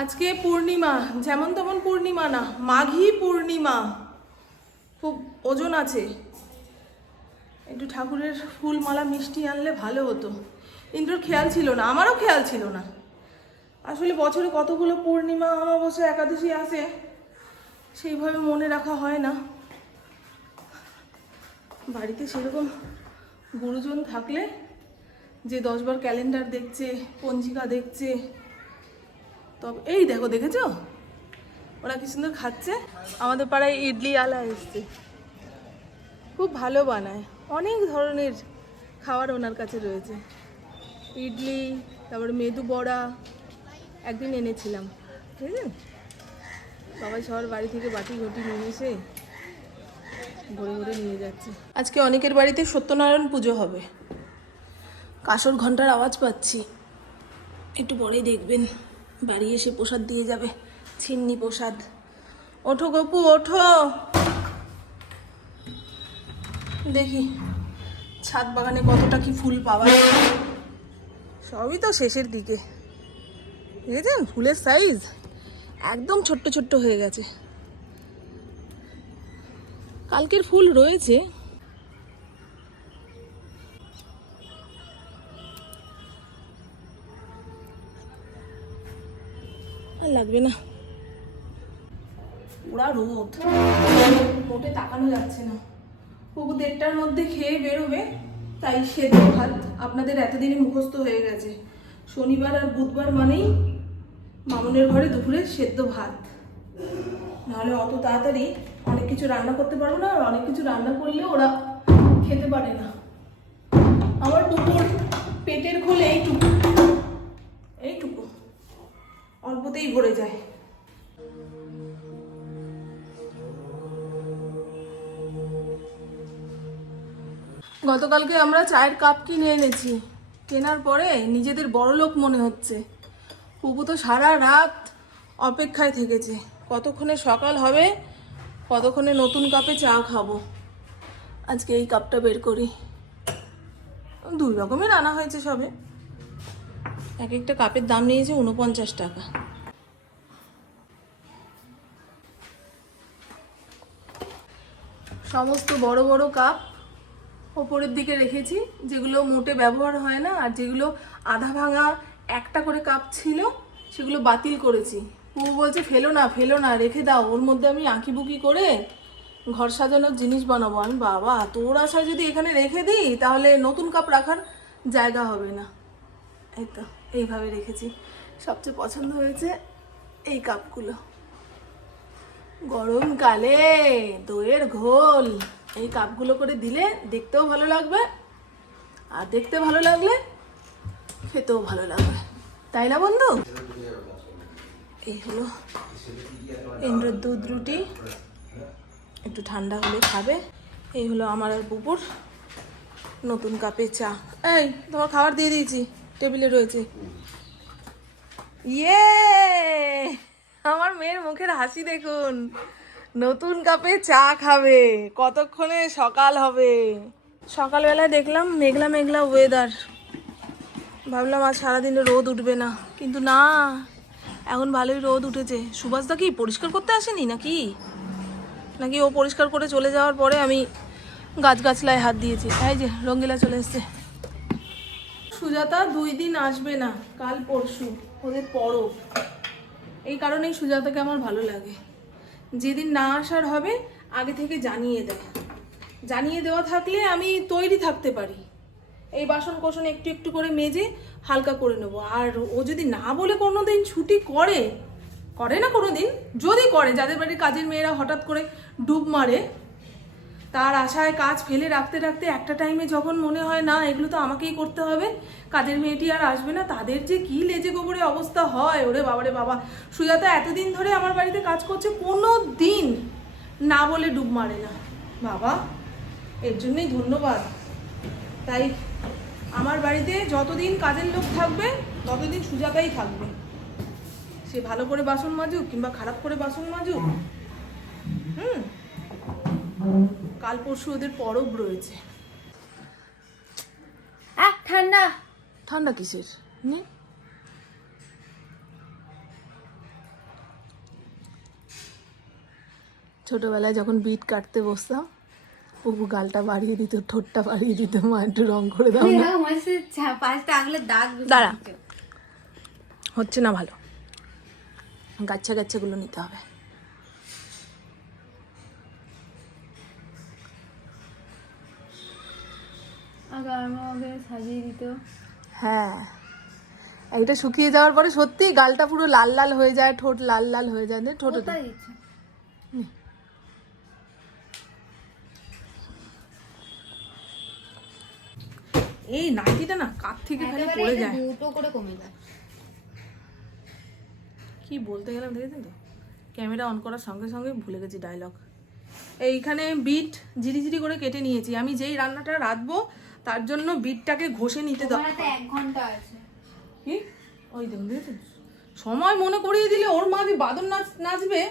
আজকে পূর্ণিমা, যেমন তেমন পূর্ণিমা না, মাঘী পূর্ণিমা। খুব ওজন আছে। একটু ঠাকুরের ফুল মালা মিষ্টি আনলে ভালো হতো। ইন্দ্রর খেয়াল ছিল না, আমারও খেয়াল ছিল না। আসলে বছরে কতগুলো পূর্ণিমা, অমাবস্যা, একাদশী আসে, সেইভাবে মনে রাখা হয় না। বাড়িতে সেরকম গুরুজন থাকলে যে দশবার ক্যালেন্ডার দেখছে, পঞ্জিকা দেখছে তবে এই দেখো, দেখেছ? ওরা কি সুন্দর খাচ্ছে। আমাদের পাড়ায় ইডলি আলা এসছে। খুব ভালো বানায়। অনেক ধরনের খাবার ওনার কাছে রয়েছে। ইডলি, তারপরে মেদু বড়া, একদিন এনেছিলাম। বুঝলেন সবাই সবার বাড়ি থেকে বাটি ঘটি নিয়ে এসে ভরে ভরে নিয়ে যাচ্ছে। আজকে অনেকের বাড়িতে সত্যনারায়ণ পুজো হবে। কাসর ঘণ্টার আওয়াজ পাচ্ছি। একটু পরেই দেখবেন। বাড়ি এসে প্রসাদ দিয়ে যাবে, ছিন্নি প্রসাদ। ওঠো গপু, ওঠো। দেখি, ছাদ বাগানে কতটা কি ফুল পাওয়া সবই তো শেষের দিকে। দেখেছেন? ফুলের সাইজ একদম ছোট্ট ছোট্ট হয়ে গেছে। কালকের ফুল রয়েছে লাগবে না। পুরা রোদ। মোটে তাকানো যাচ্ছে না। পুকু দেড়টার মধ্যে খেয়ে বেরোবে, তাই সেদ্ধ ভাত আপনাদের এতদিনে মুখস্থ হয়ে গেছে। শনিবার আর বুধবার মানেই মামুনের ঘরে দুপুরে সেদ্ধ ভাত। নাহলে অত তাড়াতাড়ি অনেক কিছু রান্না করতে পারব না, আর অনেক কিছু রান্না করলে ওরা খেতে পারে না। আমার পুকুর পেটের খোলে এইটুকু এইটুকু অল্পতেই ভরে যায়। গতকালকে আমরা চায়ের কাপ কিনে এনেছি। কেনার পরে নিজেদের বড়লোক মনে হচ্ছে। পুপু তো সারা রাত অপেক্ষায় থেকেছে। কতক্ষণে সকাল হবে, কতক্ষণে নতুন কাপে চা খাব। আজকে এই কাপটা বের করি। দুই রকমের আনা হয়েছে সবে। এক একটা কাপের দাম নিয়েছে উনপঞ্চাশ টাকা। সমস্ত বড় বড় কাপ ওপরের দিকে রেখেছি, যেগুলো মোটে ব্যবহার হয় না, আর যেগুলো আধা ভাঙা একটা করে কাপ ছিল, সেগুলো বাতিল করেছি। ও বলছে, ফেলো না ফেলো না, রেখে দাও, ওর মধ্যে আমি আঁকিবুকি করে ঘর সাজানোর জিনিস বানাবো। আমি, বাবা, তোর আশায় যদি এখানে রেখে দিই, তাহলে নতুন কাপ রাখার জায়গা হবে না। এই তো, এইভাবে রেখেছি। সবচেয়ে পছন্দ হয়েছে এই কাপগুলো। গরমকালে দইয়ের ঘোল। এই কাপগুলো করে দিলে দেখতেও ভালো লাগবে, আর দেখতে ভালো লাগলে খেতেও ভালো লাগবে। তাই না বন্ধু? এই হলো ইন্দ্রের দুধ রুটি। একটু ঠান্ডা হলে খাবে। এই হলো আমার আর পুকুর নতুন কাপে চা। এই, তোমার খাবার দিয়ে দিয়েছি, টেবিলে রয়েছে। ইয়ে! আমার মেয়ের মুখের হাসি দেখুন। নতুন কাপে চা খাবে, কতক্ষণে সকাল হবে? সকালবেলা দেখলাম মেঘলা মেঘলা ওয়েদার ভাবলাম আজ সারাদিন রোদ উঠবে না। কিন্তু না, এখন ভালোই রোদ উঠেছে। সুভাষদা কি পরিষ্কার করতে আসেনি নাকি? নাকি ও পরিষ্কার করে চলে যাওয়ার পরে আমি গাছগাছলায় হাত দিয়েছি। এই যে, রঙ্গিলা চলে এসছে। সুজাতা দুই দিন আসবে না, কাল পরশু, ওদের পরব। এই কারণেই সুজাতাকে আমার ভালো লাগে। যেদিন না আসার হবে, আগে থেকে জানিয়ে দেয়। জানিয়ে দেওয়া থাকলে আমি তৈরি থাকতে পারি। এই বাসন কোসন একটু একটু করে মেজে হালকা করে নেব। আর ও যদি না বলে কোনো দিন ছুটি করে করে না কোনো দিন যদি করে, যাদের বাড়ির কাজের মেয়েরা হঠাৎ করে ডুব মারে তার আশায় কাজ ফেলে রাখতে রাখতে একটা টাইমে যখন মনে হয়, না, এগুলো তো আমাকেই করতে হবে কাজের মেয়েটি আর আসবে না, তাদের যে কি লেজে গোবরে অবস্থা হয়, ওরে বাবারে বাবা। সুজাতা এতদিন ধরে আমার বাড়িতে কাজ করছে, কোনো দিন না বলে ডুব মারে না। বাবা, এর জন্যই ধন্যবাদ। তাই আমার বাড়িতে যতদিন কাজের লোক থাকবে, ততদিন সুজাতাই থাকবে। সে ভালো করে বাসন মাজুক কিংবা খারাপ করে বাসন মাজুক, হুম? কাল পরশু ওদের পরব রয়েছে। ঠান্ডা। ঠান্ডা কিসের? নে। ছোটবেলায় যখন বিট কাটতে বসতাম অপু গালটা বাড়িয়ে দিত ঠোঁটটা বাড়িয়ে দিত মা একটু রং করে দাও পাঁচটা আঙুলের দাগ দাঁড়া। হচ্ছে না ভালো। গাচ্ছা গাচ্ছাগুলো নিতে হবে। আগে আমাকে সাজিয়ে দিত। হ্যাঁ। এইটা শুকিয়ে যাওয়ার পরে সত্যি গালটা পুরো লাল লাল হয়ে যায় ঠোঁট লাল লাল হয়ে যায়। ঠোঁট এই নাইটিটা না কাত থেকে খালি পড়ে যায়। দুটো করে কমে যায়। কি বলতে গেলাম দেখেছেন তো? ক্যামেরা অন করার সঙ্গে সঙ্গে ভুলে গেছি ডায়লগ এইখানে বিট ঝিরি ঝিরি করে কেটে নিয়েছি। আমি যেই রান্নাটা রাঁধবো তার জন্য বিটটাকে ঘষে নিতে দাও। এক ঘণ্টা আছে। কি? ওই দেখুন সময় মনে করিয়ে দিলে ওর মা যে বাদন নাচ নাচবে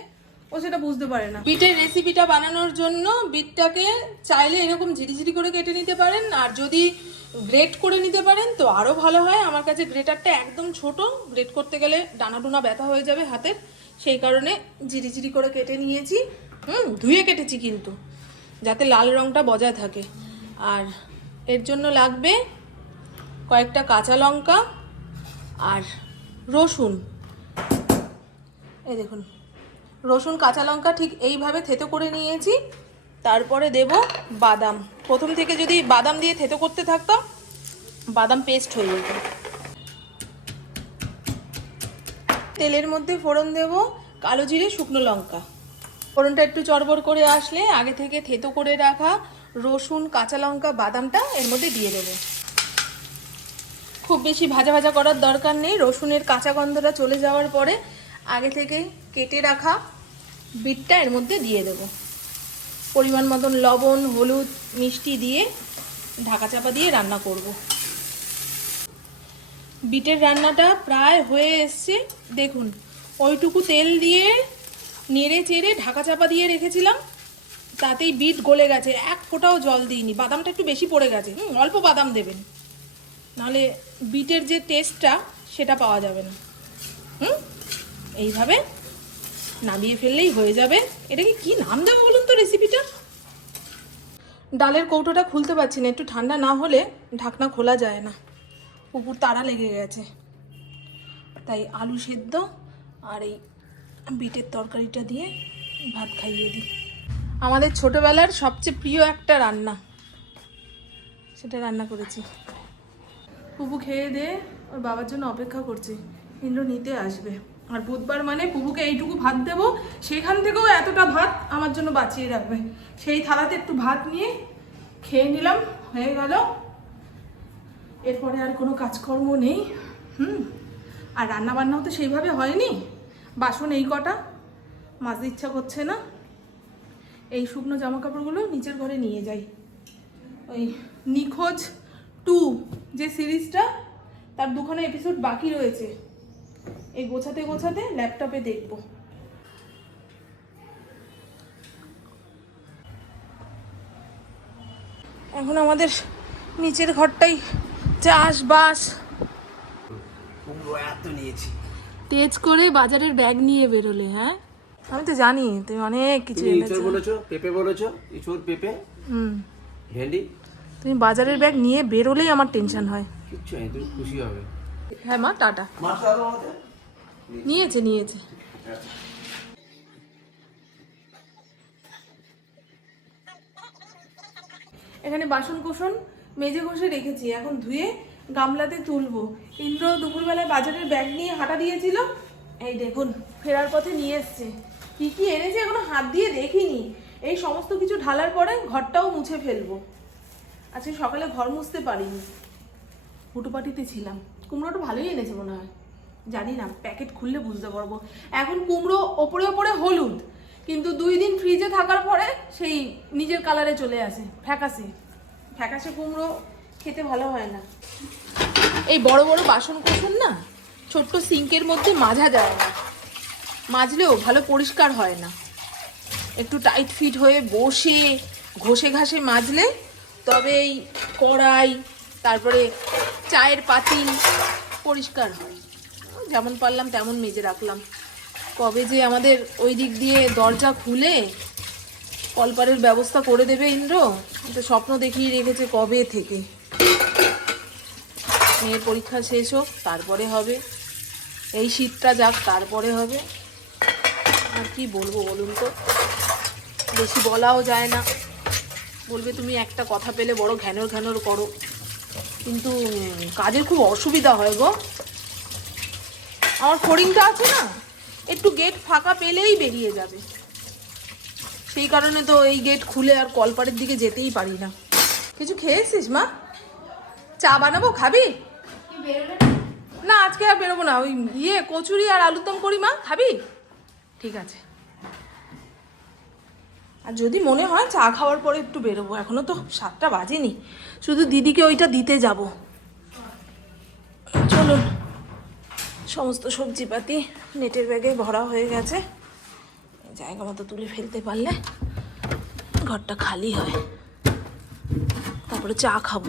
ও সেটা বুঝতে পারে না। বিটের রেসিপিটা বানানোর জন্য বিটটাকে চাইলে এরকম ঝিরিঝিরি করে কেটে নিতে পারেন আর যদি গ্রেট করে নিতে পারেন তো আরও ভালো হয়। আমার কাছে গ্রেটারটা একদম ছোট গ্রেট করতে গেলে ডানা ডুনা ব্যথা হয়ে যাবে হাতের। সেই কারণে ঝিরিঝিরি করে কেটে নিয়েছি। হুম ধুয়ে কেটেছি কিন্তু যাতে লাল রঙটা বজায় থাকে। আর এর জন্য লাগবে কয়েকটা কাঁচা লঙ্কা আর রসুন। এই দেখুন, রসুন, কাঁচা লঙ্কা ঠিক এইভাবে থেতো করে নিয়েছি। তারপরে দেব বাদাম। প্রথম থেকে যদি বাদাম দিয়ে থেতো করতে থাকতাম, বাদাম পেস্ট হয়ে যেত। তেলের মধ্যে ফোড়ন দেব কালো জিরে, শুকনো লঙ্কা। ফোড়নটা একটু চড়বড় করে আসলে আগে থেকে থেতো করে রাখা রসুন, কাঁচা লঙ্কা, বাদামটা এর মধ্যে দিয়ে দেবো। খুব বেশি ভাজা ভাজা করার দরকার নেই। রসুনের কাঁচা গন্ধটা চলে যাওয়ার পরে আগে থেকে কেটে রাখা বিটটা এর মধ্যে দিয়ে দেব। পরিমাণ মতন লবণ, হলুদ, মিষ্টি দিয়ে ঢাকা চাপা দিয়ে রান্না করব। বিটের রান্নাটা প্রায় হয়ে এসছে। দেখুন, ওইটুকু তেল দিয়ে নেড়ে চেড়ে ঢাকা চাপা দিয়ে রেখেছিলাম। তাতেই বিট গলে গেছে। এক ফোঁটাও জল দিইনি। বাদামটা একটু বেশি পড়ে গেছে। হুম, অল্প বাদাম দেবেন। নাহলে বিটের যে টেস্টটা, সেটা পাওয়া যাবে না। হুম, এইভাবে নামিয়ে ফেললেই হয়ে যাবে। এটাকে কি নাম দেবো বলুন তো রেসিপিটা ডালের কৌটোটা খুলতে পারছি না। একটু ঠান্ডা না হলে ঢাকনা খোলা যায় না। পুকুর তাড়া লেগে গেছে। তাই আলু সেদ্ধ আর এই বিটের তরকারিটা দিয়ে ভাত খাইয়ে দিই। আমাদের ছোটবেলার সবচেয়ে প্রিয় একটা রান্না। সেটা রান্না করেছি। পুপু খেয়ে দিয়ে ওর বাবার জন্য অপেক্ষা করছে। ইন্দ্র নিতে আসবে। আর বুধবার মানে পুবুকে এইটুকু ভাত দেবো, সেখান থেকেও এতটা ভাত আমার জন্য বাঁচিয়ে রাখবে। সেই থালাতে একটু ভাত নিয়ে খেয়ে নিলাম, হয়ে গেল। এরপরে আর কোনো কাজকর্ম নেই। হুম, আর রান্না বান্নাও তো সেইভাবে হয়নি। বাসন এই কটা, মাজতে ইচ্ছা করছে না। এই শুকনো জামা কাপড়গুলো নিচের ঘরে নিয়ে যাই। ওই নিখোঁজ টু যে সিরিজটা তার দুখানা এপিসোড বাকি রয়েছে। এই গোছাতে গোছাতে ল্যাপটপে দেখব। এখন আমাদের নিচের ঘরটাই চাষবাস। তেজ করে বাজারের ব্যাগ নিয়ে বেরোলে হ্যাঁ? আমি তো জানি তুমি অনেক কিছু এনেছো। বলেছ পেঁপে বলেছ ইঁচড় পেঁপে হুম। ভেন্ডি। তুমি বাজারের ব্যাগ নিয়ে বেরোলেই আমার টেনশন হয়। কিচ্ছু নেই তুমি খুশি হবে। হ্যাঁ মা টাটা। মাছ আরও আমাদের নিয়েছে নিয়েছে। এখানে বাসন কোসন মেজে ঘষে রেখেছি এখন ধুয়ে গামলাতে তুলবো। ইন্দ্র দুপুরবেলায় বাজারের ব্যাগ নিয়ে হাঁটা দিয়েছিল। এই দেখুন ফেরার পথে নিয়ে এসছে। কি কি এনেছে এখনও হাত দিয়ে দেখিনি। এই সমস্ত কিছু ঢালার পরে ঘরটাও মুছে ফেলব। আজকে সকালে ঘর মুছতে পারিনি। হুটোপাটিতে ছিলাম। কুমড়োটা ভালোই এনেছে মনে হয়। জানি না, প্যাকেট খুললে বুঝতে পারব। এখন কুমড়ো ওপরে ওপরে হলুদ। কিন্তু দুই দিন ফ্রিজে থাকার পরে সেই নিজের কালারে চলে আসে। ফ্যাকাসে। ফ্যাকাসে কুমড়ো খেতে ভালো হয় না। এই বড় বড় বাসন কোসন না, ছোট্ট সিঙ্কের মধ্যে মাজা যায় না। মাজলেও ভালো পরিষ্কার হয় না। একটু টাইট ফিট হয়ে বসে, ঘষে ঘাসে মাজলে, তবে এই কড়াই, তারপরে চায়ের পাতিল পরিষ্কার হয়। যেমন পারলাম তেমন মেজে রাখলাম। কবে যে আমাদের ওই দিক দিয়ে দরজা খুলে, কলপারের ব্যবস্থা করে দেবে ইন্দ্র তো স্বপ্ন দেখিয়ে রেখেছে কবে থেকে। মেয়ের পরীক্ষা শেষ হোক, তারপরে হবে। এই শীতটা যাক, তারপরে হবে। আর কি বলব বলুন তো? বেশি বলাও যায় না। বলবে তুমি একটা কথা পেলে বড় ঘ্যানর ঘ্যানর করো। কিন্তু কাজের খুব অসুবিধা হয় গো। আমার ফড়িংটা আছে না? একটু গেট ফাঁকা পেলেই বেরিয়ে যাবে। সেই কারণে তো এই গেট খুলে আর কলপাড়ের দিকে যেতেই পারি না। কিছু খেয়েছিস মা? চা বানাবো? খাবি? না? আজকে আর বেরোবো না। ওই ইয়ে কচুরি আর আলুর দম করি মা। খাবি? ঠিক আছে। আর যদি মনে হয় চা খাওয়ার পরে একটু বেরোবো, এখনও তো সাতটা বাজেনি। শুধু দিদিকে ওইটা দিতে যাব। চলুন, সমস্ত সবজিপাতি নেটের ব্যাগে ভরা হয়ে গেছে। জায়গা মতো তুলে ফেলতে পারলে ঘরটা খালি হয়। তারপরে চা খাব।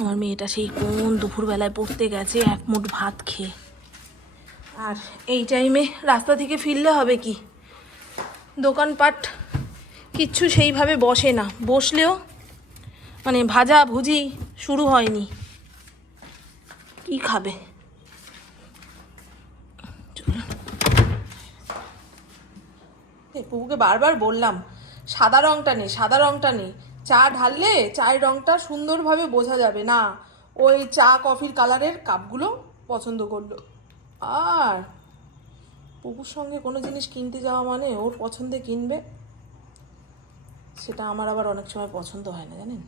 আমার মেয়েটা সেই কোন দুপুরবেলায় পড়তে গেছে, এক মুঠ ভাত খেয়ে। আর এই টাইমে রাস্তা থেকে ফিরলে হবে কি? দোকানপাট কিচ্ছু সেইভাবে বসে না। বসলেও মানে ভাজা ভুজি শুরু হয়নি। কি খাবে। পুকুকে বারবার বললাম, সাদা রংটা নেই সাদা রংটা নেই চা ঢাললে চায়ের রংটা সুন্দরভাবে বোঝা যাবে না। ওই চা কফির কালারের কাপগুলো পছন্দ করল। আর পুকুর সঙ্গে কোনো জিনিস কিনতে যাওয়া মানে ওর পছন্দে কিনবে? সেটা আমার আবার অনেক সময় পছন্দ হয় না, জানেন?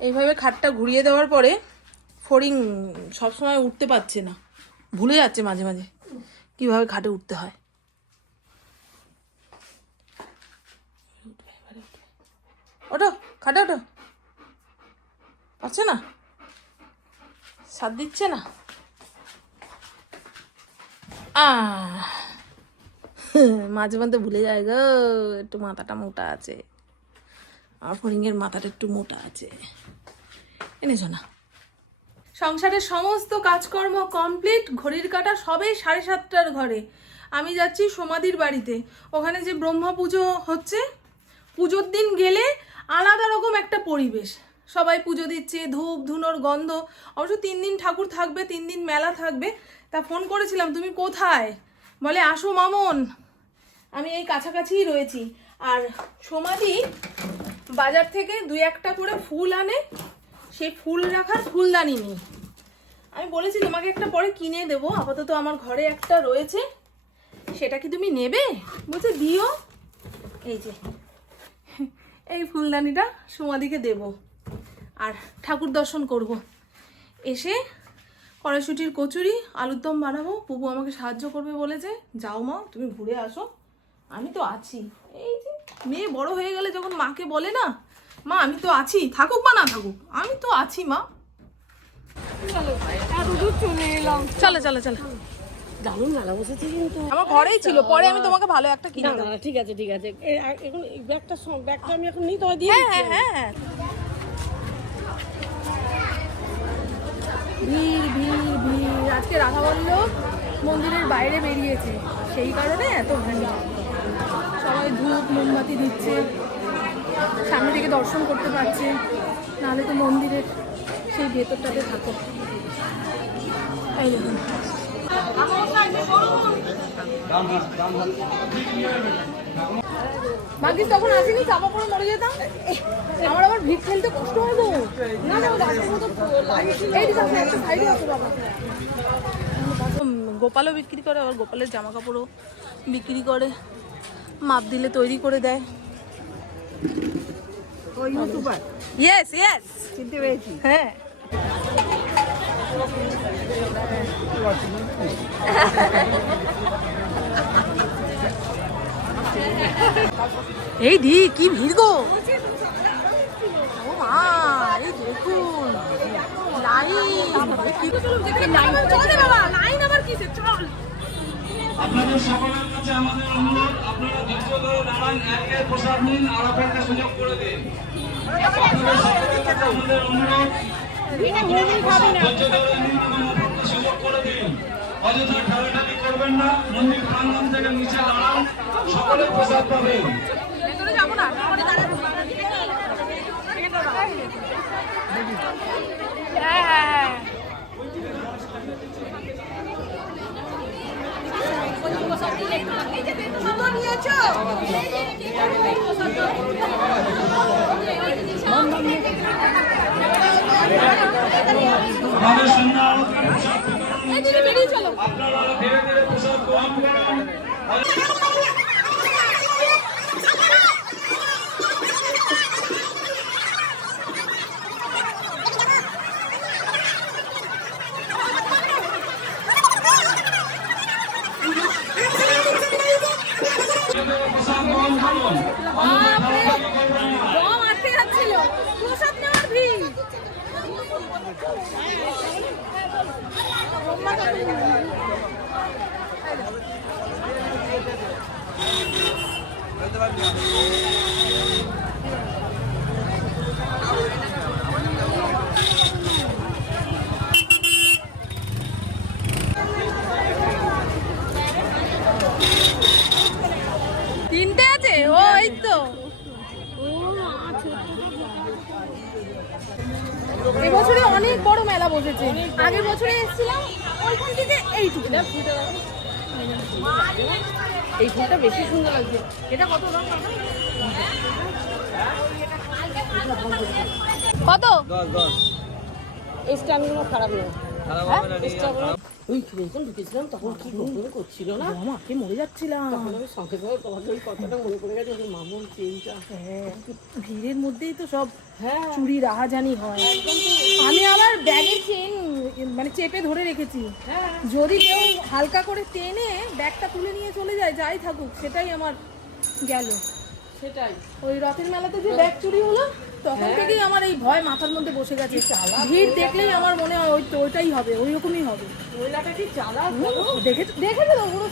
এইভাবে খাটটা ঘুরিয়ে দেওয়ার পরে ফড়িং সবসময় উঠতে পারছে না। ভুলে যাচ্ছে মাঝে মাঝে কীভাবে খাটে উঠতে হয়। ওঠো, খাটে ওঠো। পাচ্ছে না? সাথ দিচ্ছে না? মাঝে মাঝে ভুলে যায় গো একটু মাথাটা মোটা আছে। আর ফড়িংয়ের মাথাটা একটু মোটা আছে। এনেছো না সংসারের সমস্ত কাজকর্ম কমপ্লিট ঘড়ির কাটা সবে সাড়ে সাতটার ঘরে। আমি যাচ্ছি সমাধির বাড়িতে। ওখানে যে ব্রহ্মা পুজো হচ্ছে পুজোর দিন গেলে আলাদা রকম একটা পরিবেশ। সবাই পুজো দিচ্ছে ধূপ ধুনোর গন্ধ। অবশ্য তিন দিন ঠাকুর থাকবে তিন দিন মেলা থাকবে। তা ফোন করেছিলাম, তুমি কোথায়? বলে, আসো মামন। আমি এই কাছাকাছিই রয়েছি। আর সমাধি বাজার থেকে দুই একটা করে ফুল আনে, সেই ফুল রাখার ফুলদানি নেই আমি বলেছি, তোমাকে একটা পরে কিনে দেবো, আপাতত আমার ঘরে একটা রয়েছে। সেটা কি তুমি নেবে? বলছে, দিও। এই যে, এই ফুলদানিটা সুমাদিকে দেব। আর ঠাকুর দর্শন করব। এসে কড়াইশুটির কচুরি আলুর দম বানাবো। পুপু আমাকে সাহায্য করবে বলেছে যাও মা তুমি ঘুরে আসো। আমি তো আছি। এই যে মেয়ে বড় হয়ে গেলে যখন মাকে বলে না মা আমি তো আছি থাকুক বা না থাকুক আমি তো আছি মা। চলো চলো চলো দারুণ মেলা বসেছে কিন্তু। আমার ঘরেই ছিল পরে আমি তোমাকে ভালো একটা কিনে দেবো ঠিক আছে ঠিক আছে। এখন ব্যাগটা ব্যাগটা আমি এখন নিতে হয় দিয়ে হ্যাঁ দিচ্ছি। হ্যাঁ হ্যাঁ। ভিড় ভিড় ভিড়। আজকে রাধাবল্ল মন্দিরের বাইরে বেরিয়েছে। সেই কারণে এত ভিড়। সবাই ধূপ, মোমবাতি দিচ্ছে। সামনে থেকে দর্শন করতে পারছে। নাহলে তো মন্দিরের সেই ভেতরটাতে থাকো। এই দেখুন। ভাগ্যিস তখন আসিনি চাপা পড়ে মরে যেতাম? আমার আবার ভিড় ফেলতে কষ্ট হয় গো না না এই একটা সাইডে আসো বাবা। গোপালও বিক্রি করে আবার গোপালের জামা কাপড়ও বিক্রি করে। মাপ দিলে তৈরি করে দেয়। ইয়েস ইয়েস কিনতে পেরেছি? হ্যাঁ। এই দি কি ভিড় গো? ও এই দেখুন আপনাদের সকলের কাছে আমাদের অনুরোধ, আপনারা ধৈর্য ধরে দাঁড়ান একে প্রসাদ নিন সুযোগ করে দিন। আপনাদের সকলের কাছে আমাদের অনুরোধ অযথা ঠেলাঠেলি করবেন নিয়েছো আমাদের সন্ধ্যা আরতির প্রসাদ বিতরণ হচ্ছে। আপনারা ধীরে ধীরে প্রসাদ গ্রহণ করুন ধীরে ধীরে প্রসাদ গ্রহণ করুন দম আটকে যাচ্ছিল প্রসাদ নেওয়ার ভিড় তিনটে আছে ও এই তো এবছরে অনেক বড় মেলা বসেছে আগের বছরে এসেছিলাম ওইখান থেকে এইটুকু। এই ফুলটা বেশি সুন্দর লাগছে। এটা কত দাম? কত? এই স্ট্যান্ডগুলো খারাপ নয়। ওই যখন ঢুকেছিলাম তখন কি গল্প করছিল না মামা কে মরে যাচ্ছিলাম সঙ্গে সঙ্গে তোমাকে ওই কথাটা মনে পড়ে গেছে মামুর চেনটা হ্যাঁ ভিড়ের মধ্যেই তো সব হ্যাঁ চুরি রাহাজানি হয় আমি আমার ব্যাগের চেন মানে চেপে ধরে রেখেছি যদি কেউ হালকা করে টেনে ব্যাগটা তুলে নিয়ে চলে যায় যাই থাকুক সেটাই আমার গেল সেটাই। ওই রথের মেলাতে যে ব্যাগ চুরি হলো তখন থেকেই আমার এই ভয় মাথার মধ্যে বসে গেছে। ভিড় দেখলেই আমার মনে হয় ওই ওইটাই হবে ওই রকমই হবে মহিলাটা কি চালা দেখে দেখেছ তো পুরো